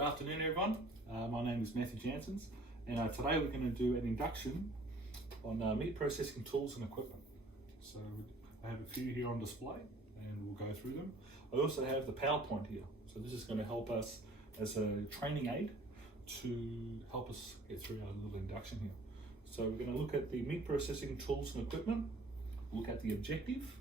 Good afternoon, everyone. My name is Matthew Janssens, and today we're going to do an induction on meat processing tools and equipment. So I have a few here on display, and we'll go through them. I also have the PowerPoint here, so this is going to help us as a training aid to help us get through our little induction here. So we're going to look at the meat processing tools and equipment, look at the objective,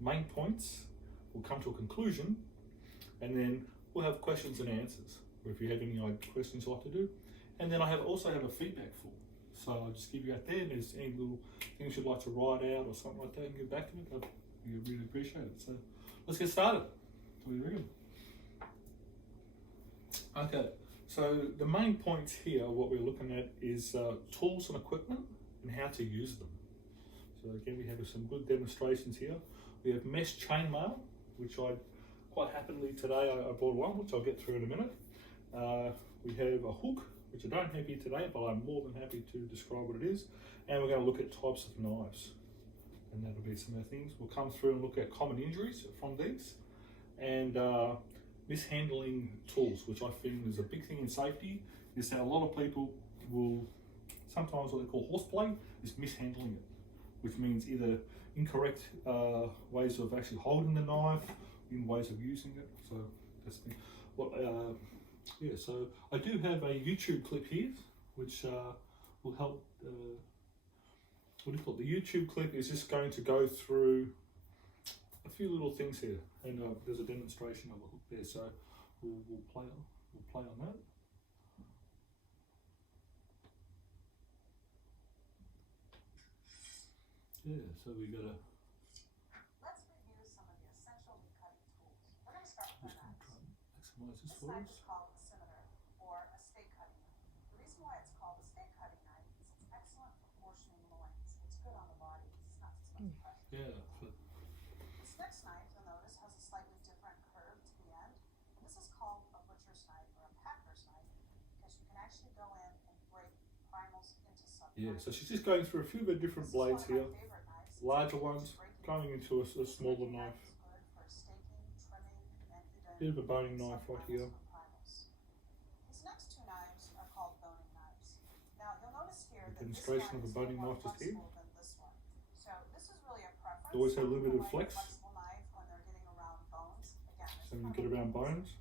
main points, we'll come to a conclusion, and then we'll have questions and answers, or if you have any questions you'd like to do. And then I also have a feedback form. So I'll just give you out there, and there's any little things you'd like to write out or something like that and get back to me, I'd really appreciate it. So let's get started. What do you reckon? Okay, so the main points here, what we're looking at is tools and equipment and how to use them. So again, we have some good demonstrations here. We have mesh chainmail, which I quite happily today I bought one, which I'll get through in a minute. We have a hook, which I don't have here today, but I'm more than happy to describe what it is. And we're going to look at types of knives, and that'll be some of the things. We'll come through and look at common injuries from these, and mishandling tools, which I think is a big thing in safety, is that a lot of people will, sometimes what they call horseplay, is mishandling it, which means either incorrect ways of actually holding the knife, in ways of using it. So that's the, yeah, so I do have a YouTube clip here, which will help. What do you call it? The YouTube clip is just going to go through a few little things here, and there's a demonstration of a hook there. So we'll play on that. Yeah, so we got a. Let's review some of the essential meat cutting tools. We're going to start with our knives. Maximize this This for knife us. is called a scimitar, or a steak cutting knife. The reason why it's called a steak cutting knife is it's excellent for portioning loins. It's good on the body. It's not too much pressure. Yeah. This next knife, you'll notice, has a slightly different curve to the end. And this is called a butcher's knife or a packer's knife because you can actually go in and break primals into subparts. Yeah. So she's just going through a few of the different blades here. Larger ones going into a smaller knife. Bit of a boning knife right here. These next two knives are called boning knives. Now you'll notice here that Demonstration of a boning knife just here. this one. So this is really a preference. Always have a little bit of flex. Flexible knife when they're getting around bones. Again, So when you get around bones.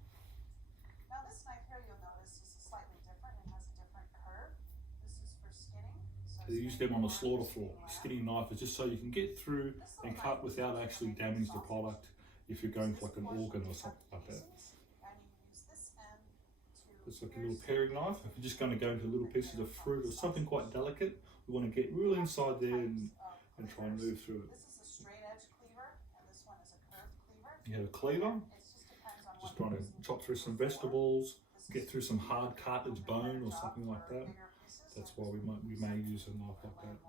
now this knife here you'll notice is slightly different. It has a different curve. This is for skinning. So They use them on the slaughter floor. Skinning knife is just so you can get through and cut without actually damaging the product if you're going for like an organ or something like that. It's like a little paring knife. If you're just going to go into little pieces of fruit or something quite delicate, we want to get real inside there and try and move through it. This is a straight edge cleaver, and this one is a curved cleaver. You have a cleaver, just trying to chop through some vegetables, get through some hard cartilage bone or something like that. That's why we may use a knife like that.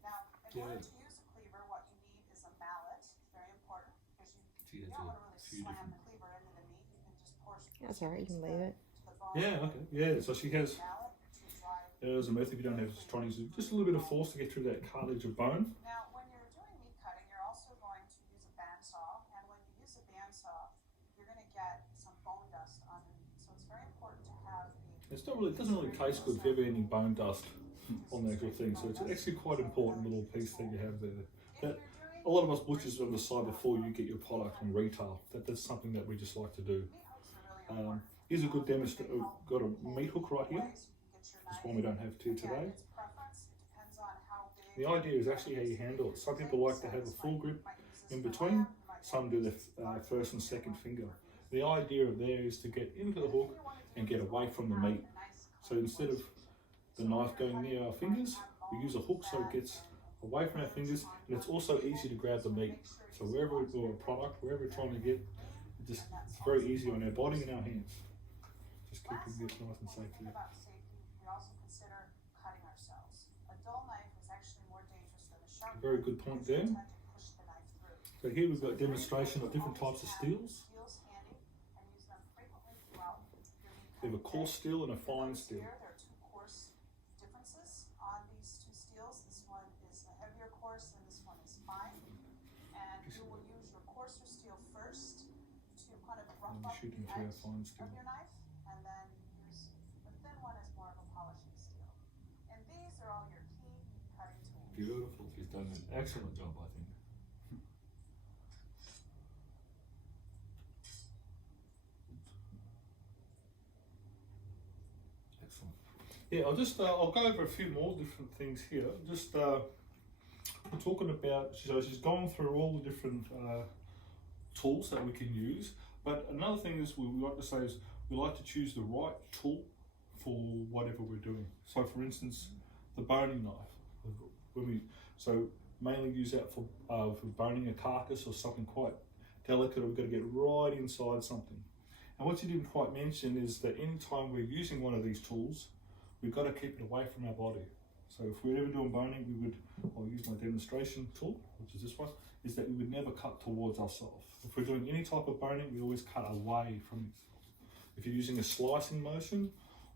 Now, in order to use a cleaver, what you need is a mallet. It's very important because you don't want to really slam the cleaver into the meat. You can just portion. That's alright, you can leave it. Yeah, okay. Yeah, so she has, there's a method if you don't have, trying to use just a little bit of force to get through that cartilage of bone. Now, when you're doing meat cutting, you're also going to use a bandsaw, and when you use a bandsaw, you're going to get some bone dust on the meat. So it's very important to have a. It's not really, it doesn't really taste good if you have any bone dust on the actual thing. So it's actually quite important little piece that you have there. That a lot of us butchers on the side before you get your product on retail. That's something that we just like to do. Here's a good demonstration. We've got a meat hook right here. This one we don't have here today. The idea is actually how you handle it. Some people like to have a full grip in between. Some do the first and second finger. The idea of there is to get into the hook and get away from the meat. So instead of the knife going near our fingers, we use a hook so it gets away from our fingers, and it's also easy to grab the meat. So wherever we do a product, wherever we're trying to get, it's very easy on our body and our hands. Just keeping this nice and safe there. We also consider cutting ourselves. A dull knife is actually more dangerous than a sharp. Very good point there. So here we've got a demonstration of different types of steels. We have a coarse steel and a fine steel. There are two coarse differences on these two steels. This one is a heavier coarse and this one is fine. And you will use your coarser steel first to kind of rough I'm above shooting the through our edge fine of steel. your knife, and then here's the thin one is more of a polishing steel. And these are all your key cutting tools. Beautiful. He's done an excellent job, I think. Excellent. Yeah, I'll go over a few more different things here. We're talking about, so she's gone through all the different tools that we can use. But another thing is we like to say is we like to choose the right tool for whatever we're doing. So for instance, the boning knife. So mainly use that for boning a carcass or something quite delicate. We've got to get right inside something. And what you didn't quite mention is that anytime we're using one of these tools, we've got to keep it away from our body. So if we're ever doing boning, I'll use my demonstration tool, which is this one, is that we would never cut towards ourselves. If we're doing any type of boning, we always cut away from it. If you're using a slicing motion,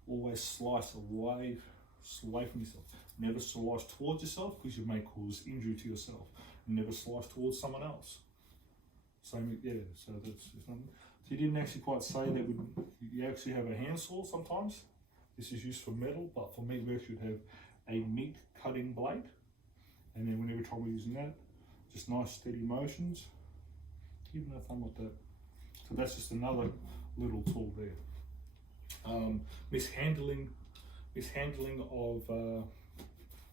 always slice away from yourself. Never slice towards yourself because you may cause injury to yourself. Never slice towards someone else. Same, yeah, so that's nothing. So you didn't actually quite say that you actually have a handsaw sometimes. This is used for metal, but for meat we should have a meat cutting blade. And then whenever time we're using that, just nice steady motions. Even a thumb like that. So that's just another little tool there. Mishandling of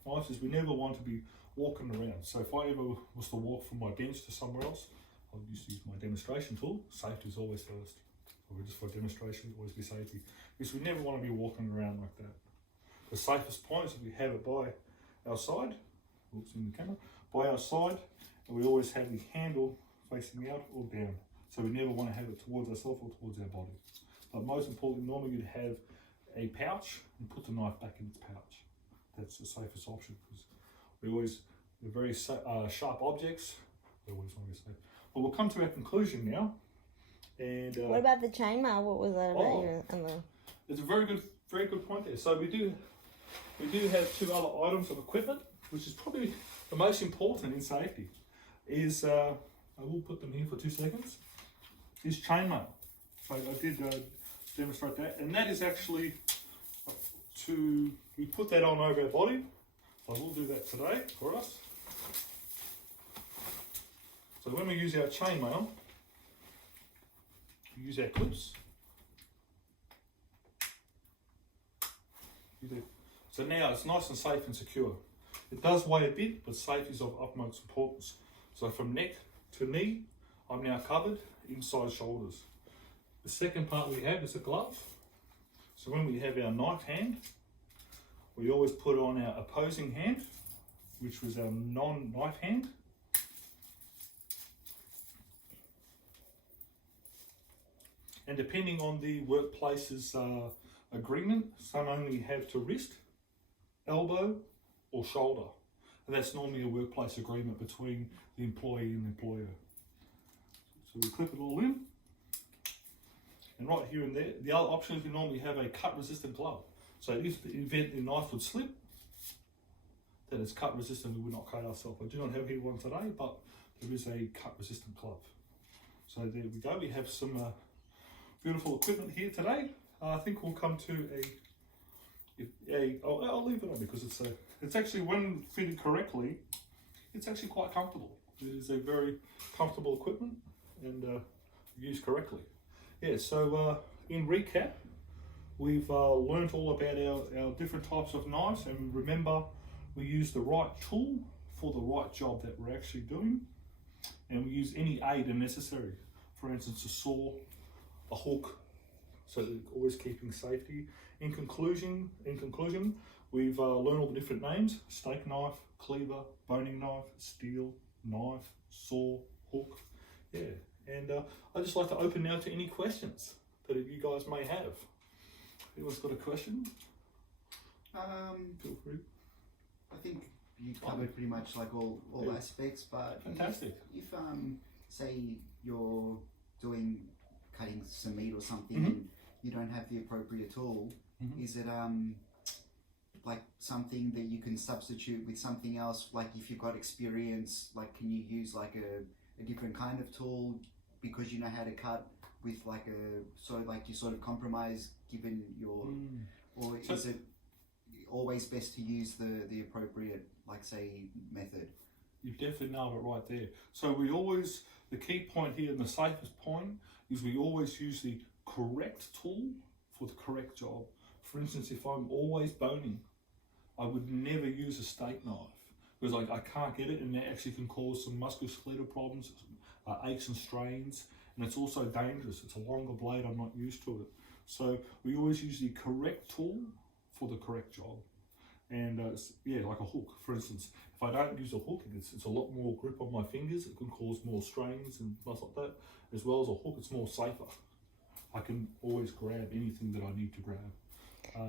knives is we never want to be walking around. So if I ever was to walk from my bench to somewhere else, I would used to use my demonstration tool. Safety is always first. So just for demonstration, always be safety. Because we never want to be walking around like that. The safest point is if we have it by our side, oops, in the camera, by our side, and we always have the handle facing out or down. So we never want to have it towards ourselves or towards our body. But most importantly, normally you'd have a pouch and put the knife back in its pouch. That's the safest option because we're very sharp objects. We always want to be safe. Well, we'll come to our conclusion now. And what about the chainmail? What was that about? It's a very good point there. So we do have two other items of equipment, which is probably the most important in safety. Is I will put them here for 2 seconds. Is chainmail. So I did demonstrate that, and that is actually we put that on over our body. I will do that today for us. So when we use our chainmail, we use our clips. So now it's nice and safe and secure. It does weigh a bit, but safety is of utmost importance. So from neck to knee, I'm now covered inside shoulders. The second part we have is a glove. So when we have our knife hand, we always put on our opposing hand, which was our non-knife hand. And depending on the workplace's agreement, some only have to wrist, elbow, or shoulder. And that's normally a workplace agreement between the employee and the employer. So we clip it all in. And right here and there, the other option is we normally have a cut resistant glove. So if the event the knife would slip, then it's cut resistant, we would not cut ourselves. I do not have here one today, but there is a cut resistant glove. So there we go, we have some beautiful equipment here today. I think we'll come to I'll leave it on because it's actually, when fitted correctly, it's actually quite comfortable. It is a very comfortable equipment and used correctly. Yeah, so in recap, we've learned all about our different types of knives, and remember, we use the right tool for the right job that we're actually doing, and we use any aid as necessary. For instance, a saw, a hook, so always keeping safety. In conclusion, we've learned all the different names: steak knife, cleaver, boning knife, steel, knife, saw, hook. Yeah, and I'd just like to open now to any questions that you guys may have. Anyone's got a question? Feel free. I think you covered pretty much like all aspects, but fantastic. If say you're cutting some meat or something, mm-hmm. and you don't have the appropriate tool, mm-hmm. is it like something that you can substitute with something else? Like if you've got experience, like can you use like a different kind of tool because you know how to cut with like a you sort of compromise given your, or So- is it always best to use the appropriate, like say, method? You've definitely nailed it right there. So we always, the key point here and the safest point is we always use the correct tool for the correct job. For instance, if I'm always boning, I would never use a steak knife because I can't get it, and that actually can cause some musculoskeletal problems, aches and strains, and it's also dangerous. It's a longer blade, I'm not used to it. So we always use the correct tool for the correct job. And like a hook, for instance. If I don't use a hook, it's a lot more grip on my fingers. It can cause more strains and stuff like that. As well as a hook, it's more safer. I can always grab anything that I need to grab.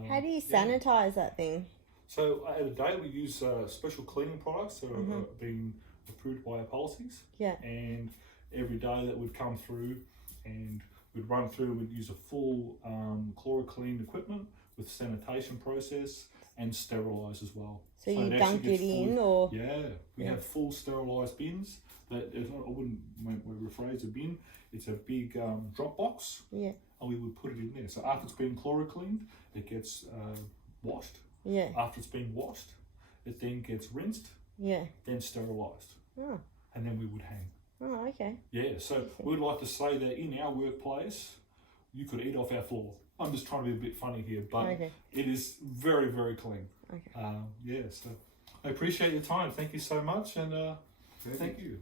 How do you yeah. sanitize that thing? So at a day, we use special cleaning products that are being approved by our policies. Yeah. And every day that would come through, and we'd run through, we'd use a full chloroclean equipment with sanitation process and sterilise as well. So you it actually dunk gets it in, fully- or Yeah, we have full sterilised bins. That I wouldn't rephrase a bin. It's a big drop box, yeah, and we would put it in there. So after it's been chlorocleaned, it gets washed. yeah, After it's been washed, it then gets rinsed, yeah. then sterilised, Oh, and then we would hang. oh, okay. Yeah, so we'd like to say that in our workplace, you could eat off our floor. I'm just trying to be a bit funny here, but Okay. it is very, very clean. Okay. Yeah, so I appreciate your time. Thank you so much, and thank Perfect. you.